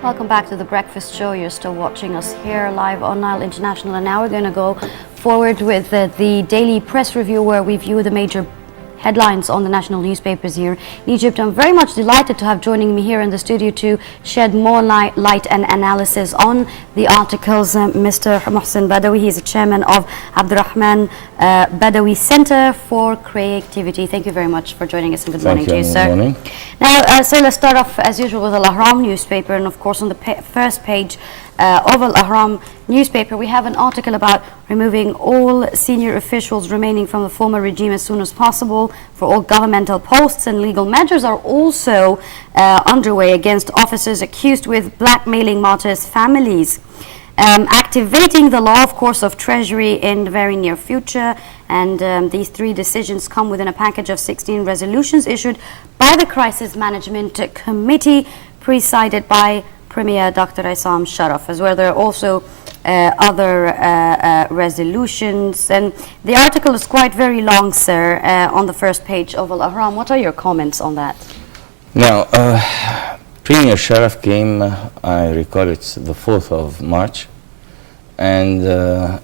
Welcome back to The Breakfast Show. You're still watching us here live on Nile International, and now we're going to go forward with the daily press review where we view the major headlines on the national newspapers here in Egypt. I'm very much delighted to have joining me here in the studio to shed more light and analysis on the articles Mr. Mohsen Badawi. He's the chairman of Abdurrahman Badawi Center for Creativity. Thank you very much for joining us, and good morning to you, sir. Good morning. Now, sir, let's start off as usual with the Al-Ahram newspaper, and of course on the first page of Al-Ahram newspaper we have an article about removing all senior officials remaining from the former regime as soon as possible for all governmental posts, and legal measures are also underway against officers accused with blackmailing martyrs' families. Activating the law, of course, of Treasury in the very near future, and these three decisions come within a package of 16 resolutions issued by the Crisis Management Committee, presided by Premier Dr. Issam Sharaf, as well. There are also other resolutions, and the article is quite very long, sir, on the first page of Al-Ahram. What are your comments on that? Now, Premier Sharaf came, I recall it's the 4th of March, and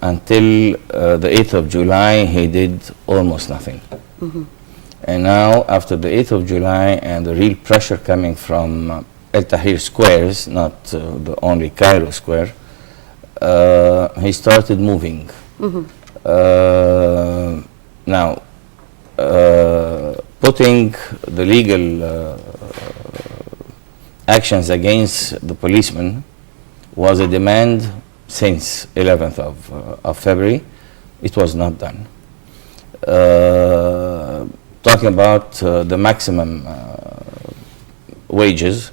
until the 8th of July he did almost nothing. And now, after the 8th of July and the real pressure coming from El Tahrir squares, not the only Cairo square, he started moving. Now, putting the legal actions against the policemen was a demand since 11th of February. It was not done. Talking about the maximum wages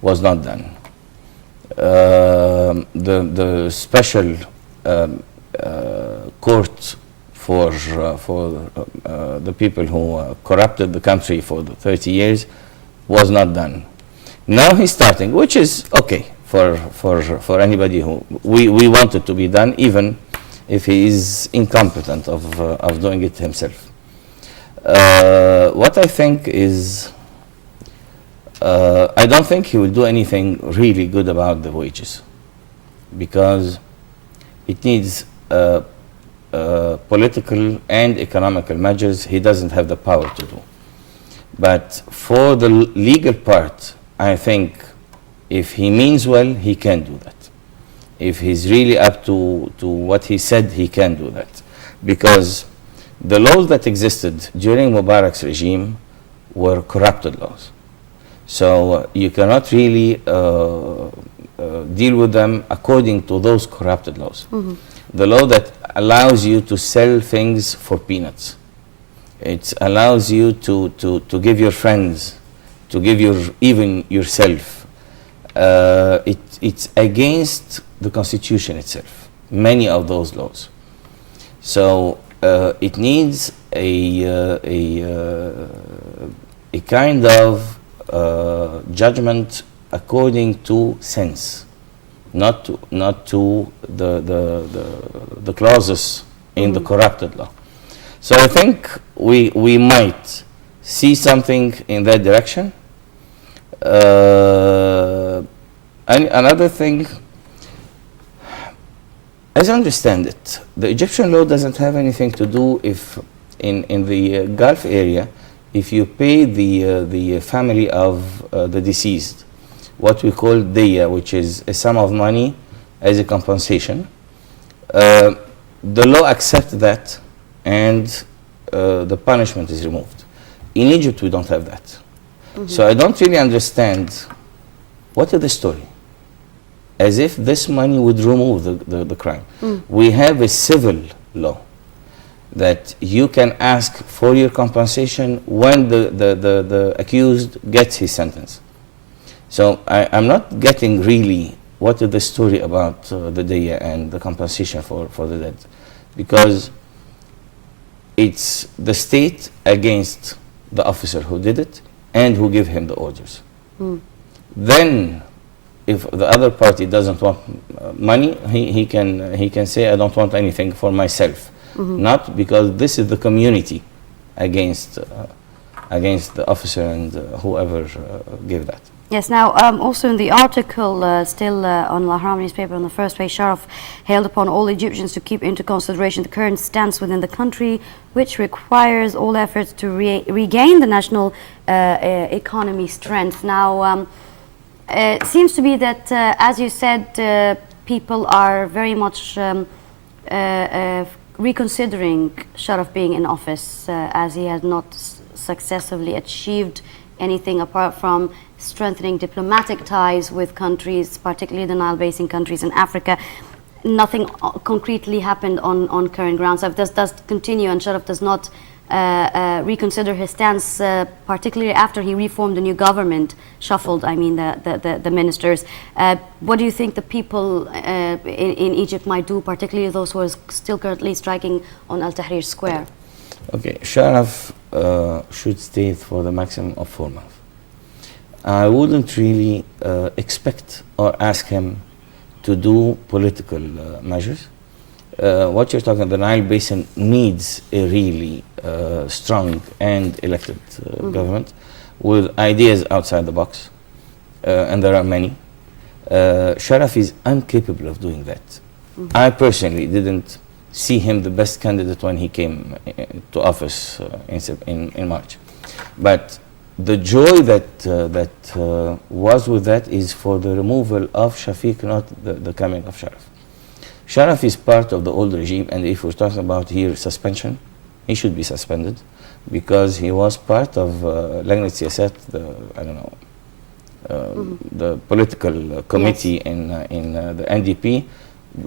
was not done. The special court for the people who corrupted the country for the 30 years was not done. Now he's starting, which is okay for anybody who we want it to be done, even if he is incompetent of doing it himself. What I think is, I don't think he will do anything really good about the wages, because it needs political and economical measures he doesn't have the power to do. But for the legal part, I think if he means well, he can do that. If he's really up to what he said, he can do that. Because the laws that existed during Mubarak's regime were corrupted laws. So you cannot really deal with them according to those corrupted laws. The law that allows you to sell things for peanuts. It allows you to give your friends, to give even yourself. It's against the Constitution itself, many of those laws. So it needs a kind of judgment according to sense, not to the clauses in the corrupted law. So I think we might see something in that direction. And another thing, as I understand it, the Egyptian law doesn't have anything to do if in the Gulf area, if you pay the family of the deceased what we call diya, which is a sum of money as a compensation, the law accepts that, and the punishment is removed. In Egypt, we don't have that. So I don't really understand what is the story. As if this money would remove the crime. We have a civil law that you can ask for your compensation when the accused gets his sentence. So I'm not getting really what is the story about the diya and the compensation for the dead, because it's the state against the officer who did it and who gave him the orders. Then if the other party doesn't want money, he can say, I don't want anything for myself. Not because this is the community against against the officer and whoever gave that. Yes, now also in the article still on Al Ahram newspaper on the first page, Sharaf hailed upon all Egyptians to keep into consideration the current stance within the country, which requires all efforts to regain the national economy strength. Now, it seems to be that, as you said, people are very much reconsidering Sharaf being in office as he has not successfully achieved anything apart from strengthening diplomatic ties with countries, particularly the Nile Basin countries in Africa. Nothing concretely happened on current grounds. So if this does continue and Sharaf does not reconsider his stance, particularly after he reformed the new government, shuffled, I mean, the ministers, what do you think the people in Egypt might do, particularly those who are still currently striking on Al Tahrir Square? Okay, Sharaf should stay for the maximum of 4 months. I wouldn't really expect or ask him to do political measures. What you're talking about, the Nile Basin needs a really strong and elected government with ideas outside the box, and there are many. Sharaf is incapable of doing that. I personally didn't see him the best candidate when he came to office in March. But the joy that was with that is for the removal of Shafiq, not the coming of Sharaf. Sharaf is part of the old regime, and if we're talking about here suspension, he should be suspended because he was part of Lajnat Siyasat, the political committee in the NDP,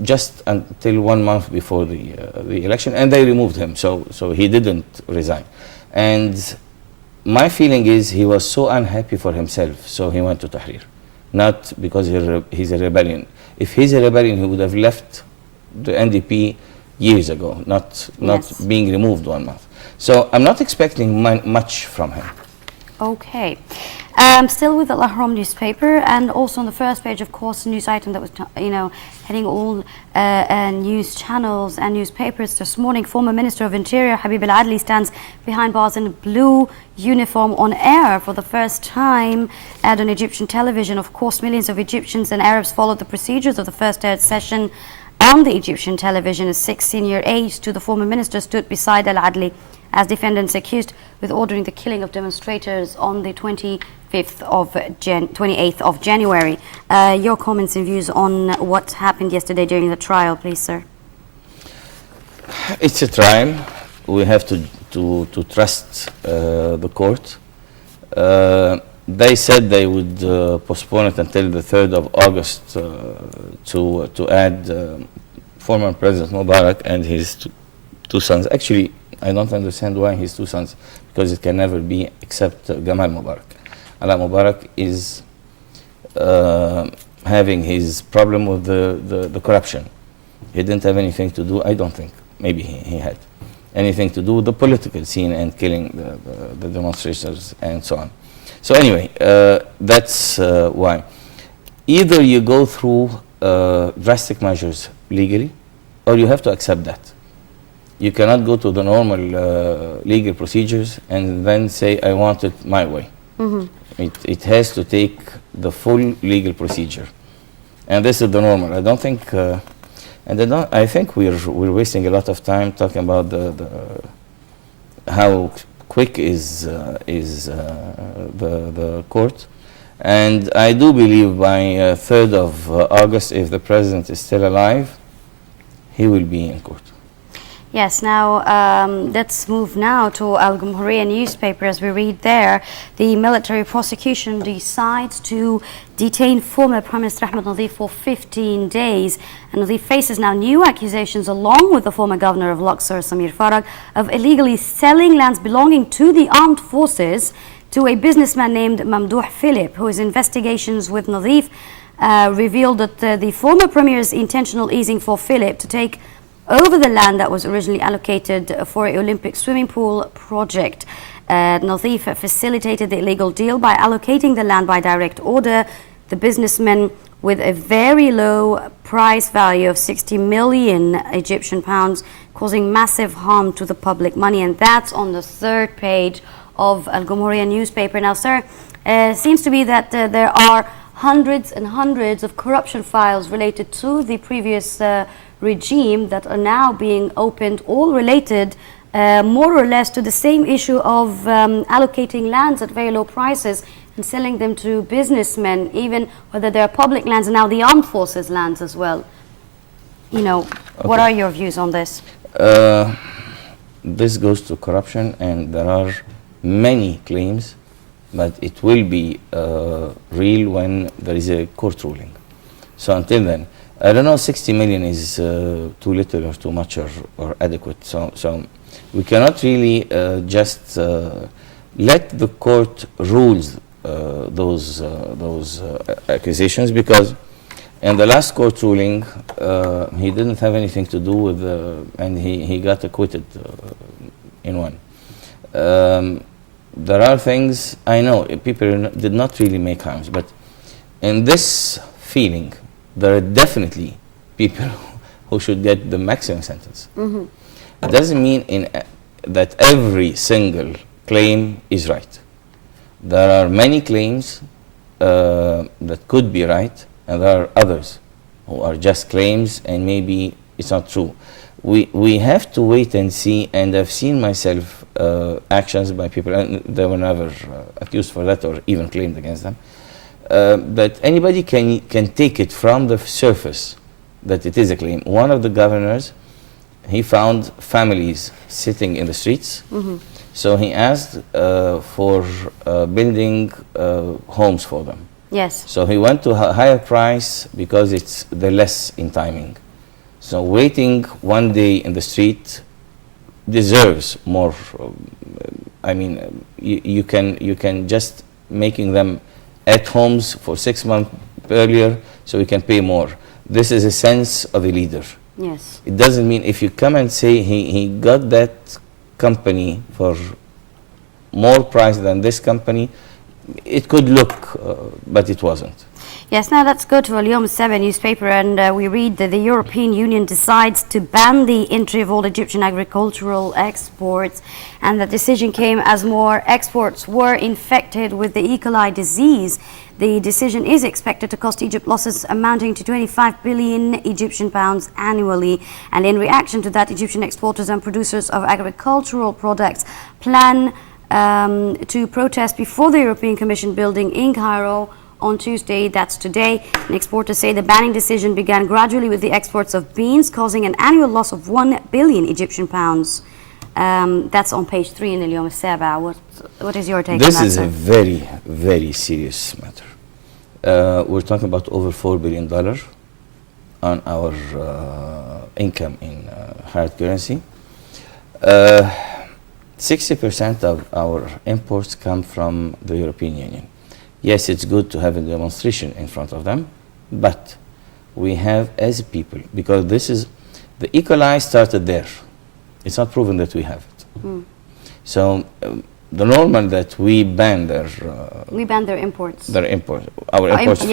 just until 1 month before the election, and they removed him, so he didn't resign. And my feeling is he was so unhappy for himself, so he went to Tahrir, not because he's a rebellion. If he's a rebellion, he would have left the NDP years ago, not being removed 1 month. So I'm not expecting much from him. Okay. Still with the Al Ahram newspaper, and also on the first page, of course, a news item that was, heading all news channels and newspapers this morning. Former Minister of Interior Habib Al Adli stands behind bars in a blue uniform on air for the first time at an Egyptian television. Of course, millions of Egyptians and Arabs followed the procedures of the first aired session on the Egyptian television. As 6 senior aides to the former minister stood beside Al Adli as defendants accused with ordering the killing of demonstrators on the 28th of January. Your comments and views on what happened yesterday during the trial, please, sir. It's a trial. We have to trust the court. They said they would postpone it until the 3rd of August to add former President Mubarak and his two sons. Actually, I don't understand why his 2 sons, because it can never be except Gamal Mubarak. Ala Mubarak is having his problem with the corruption. He didn't have anything to do, I don't think, maybe he had anything to do with the political scene and killing the demonstrators and so on. So anyway, that's why. Either you go through drastic measures legally, or you have to accept that. You cannot go to the normal legal procedures and then say, I want it my way. It has to take the full legal procedure. And this is the normal. I don't think, I think we're wasting a lot of time talking about how quick is the court. And I do believe by 3rd of August, if the president is still alive, he will be in court. Yes, now let's move now to Al Gumhuriya newspaper. As we read there, the military prosecution decides to detain former Prime Minister Ahmed Nadhif for 15 days. And Nadhif faces now new accusations, along with the former governor of Luxor, Samir Farag, of illegally selling lands belonging to the armed forces to a businessman named Mamdouh Philip, whose investigations with Nadhif revealed that the former premier's intentional easing for Philip to take over the land that was originally allocated for an Olympic swimming pool project. Nadhif facilitated the illegal deal by allocating the land by direct order. The businessman, with a very low price value of 60 million Egyptian pounds, causing massive harm to the public money. And that's on the 3rd page of Al Gumhuriya newspaper. Now, sir, seems to be that there are hundreds and hundreds of corruption files related to the previous regime that are now being opened, all related more or less to the same issue of allocating lands at very low prices and selling them to businessmen, even whether they're public lands and now the armed forces lands as well. You know, what are your views on this? This goes to corruption, and there are many claims, but it will be real when there is a court ruling. So until then, I don't know, 60 million is too little or too much or adequate. So we cannot really just let the court rules those accusations, because in the last court ruling, he didn't have anything to do with, and he got acquitted in one. There are things, I know, people did not really make harms, but in this feeling, there are definitely people who should get the maximum sentence. Mm-hmm. It doesn't mean that every single claim is right. There are many claims that could be right, and there are others who are just claims and maybe it's not true. We have to wait and see, and I've seen myself actions by people, and they were never accused for that or even claimed against them, that anybody can take it from the surface that it is a claim. One of the governors, he found families sitting in the streets, mm-hmm. so he asked for building homes for them. Yes. So he went to a higher price because it's the less in timing. So waiting one day in the street deserves more. I mean, you can just making them at homes for 6 months earlier, so we can pay more. This is a sense of a leader. Yes. It doesn't mean if you come and say he got that company for more price than this company, it could look, but it wasn't. Yes, now let's go to Al 7 newspaper, and we read that the European Union decides to ban the entry of all Egyptian agricultural exports, and the decision came as more exports were infected with the E. coli disease. The decision is expected to cost Egypt losses amounting to 25 billion Egyptian pounds annually, and in reaction to that, Egyptian exporters and producers of agricultural products plan to protest before the European Commission building in Cairo on Tuesday, that's today. And exporters say the banning decision began gradually with the exports of beans, causing an annual loss of 1 billion Egyptian pounds. That's on page 3 in Al Yom Saba. What is your take on that, This is sir? a very, very serious matter. We're talking about over $4 billion on our income in hard currency. 60% of our imports come from the European Union. Yes, it's good to have a demonstration in front of them, but we have as a people, because this is, the E. coli started there. It's not proven that we have it. Mm. So the normal that we ban their imports. our imports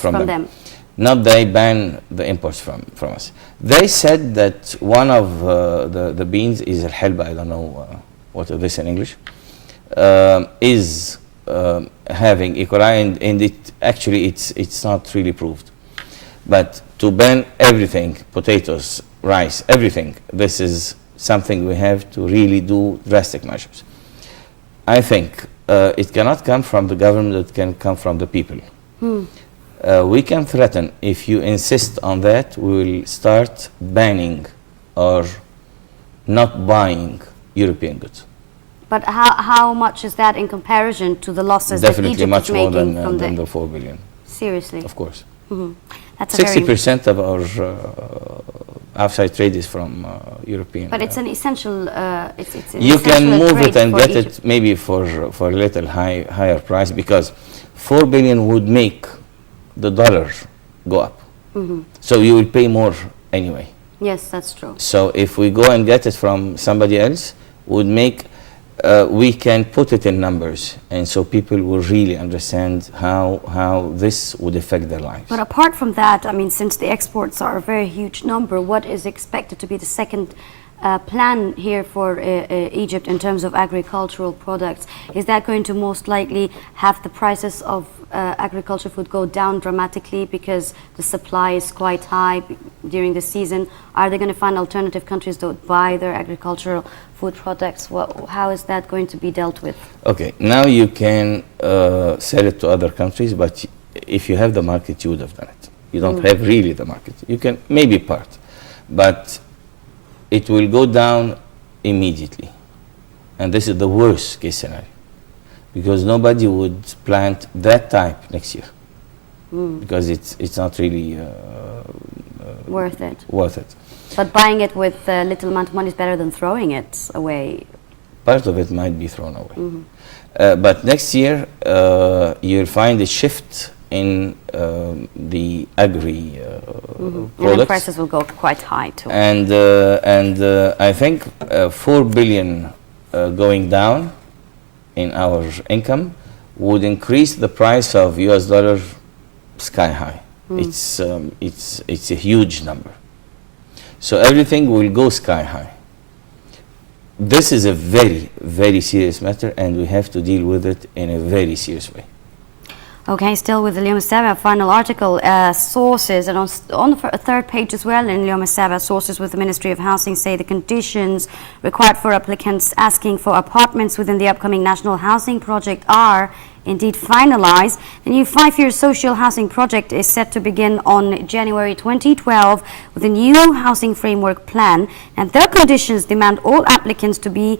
from them. Not they ban the imports from us. They said that one of the beans is al-halba, I don't know what is this in English, is having E. coli, and it actually it's not really proved. But to ban everything, potatoes, rice, everything, this is something we have to really do drastic measures. I think it cannot come from the government, it can come from the people. Hmm. We can threaten, if you insist on that, we will start banning or not buying European goods. But how much is that in comparison to the losses Definitely that Egypt much is more making than from the 4 billion. Seriously? Of course. Mm-hmm. That's a very 60% of our outside trade is from European. But it's an essential. It's an you can essential move trade it and for get Egypt. it maybe for a little higher price, because 4 billion would make the dollar go up. Mm-hmm. So you will pay more anyway. Yes, that's true. So if we go and get it from somebody else, would make we can put it in numbers, and so people will really understand how this would affect their lives. But apart from that, I mean, since the exports are a very huge number, what is expected to be the second plan here for Egypt in terms of agricultural products, is that going to most likely have the prices of agricultural food go down dramatically because the supply is quite high during the season? Are they going to find alternative countries to buy their agricultural food products? How is that going to be dealt with? Okay, now you can sell it to other countries, but if you have the market, you would have done it. You don't have really the market. You can maybe part, but it will go down immediately. And this is the worst case scenario, because nobody would plant that type next year, because it's not really worth it. Worth it. But buying it with a little amount of money is better than throwing it away. Part of it might be thrown away. But next year, you'll find a shift in the agri And products. the prices will go quite high too. And I think 4 billion going down in our income would increase the price of US dollar sky high. It's a huge number. So everything will go sky high. This is a very, very serious matter, and we have to deal with it in a very serious way. Okay, still with the Al-Yawm Al-Saba, final article, sources, and on the third page as well in Al-Yawm Al-Saba, sources with the Ministry of Housing say the conditions required for applicants asking for apartments within the upcoming National Housing Project are indeed finalized. The new 5-year social housing project is set to begin on January 2012 with a new housing framework plan, and their conditions demand all applicants to be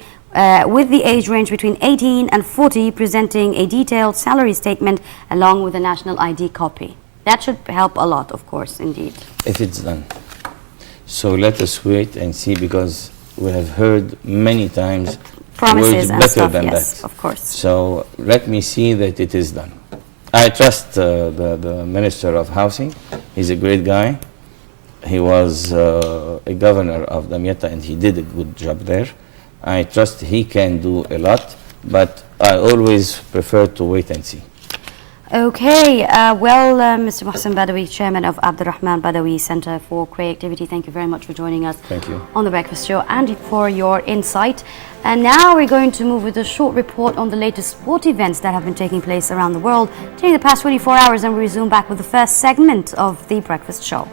with the age range between 18 and 40, presenting a detailed salary statement along with a national ID copy. That should help a lot, of course, indeed. If it's done. So let us wait and see, because we have heard many times promises words and better stuff, than yes, that. Of course. So let me see that it is done. I trust the Minister of Housing. He's a great guy. He was a governor of Damietta, and he did a good job there. I trust he can do a lot, but I always prefer to wait and see. Okay, Mr. Mohsen Badawi, Chairman of Abdurrahman Badawi Center for Creativity, thank you very much for joining us on The Breakfast Show and for your insight. And now we're going to move with a short report on the latest sport events that have been taking place around the world during the past 24 hours, and we resume back with the first segment of The Breakfast Show.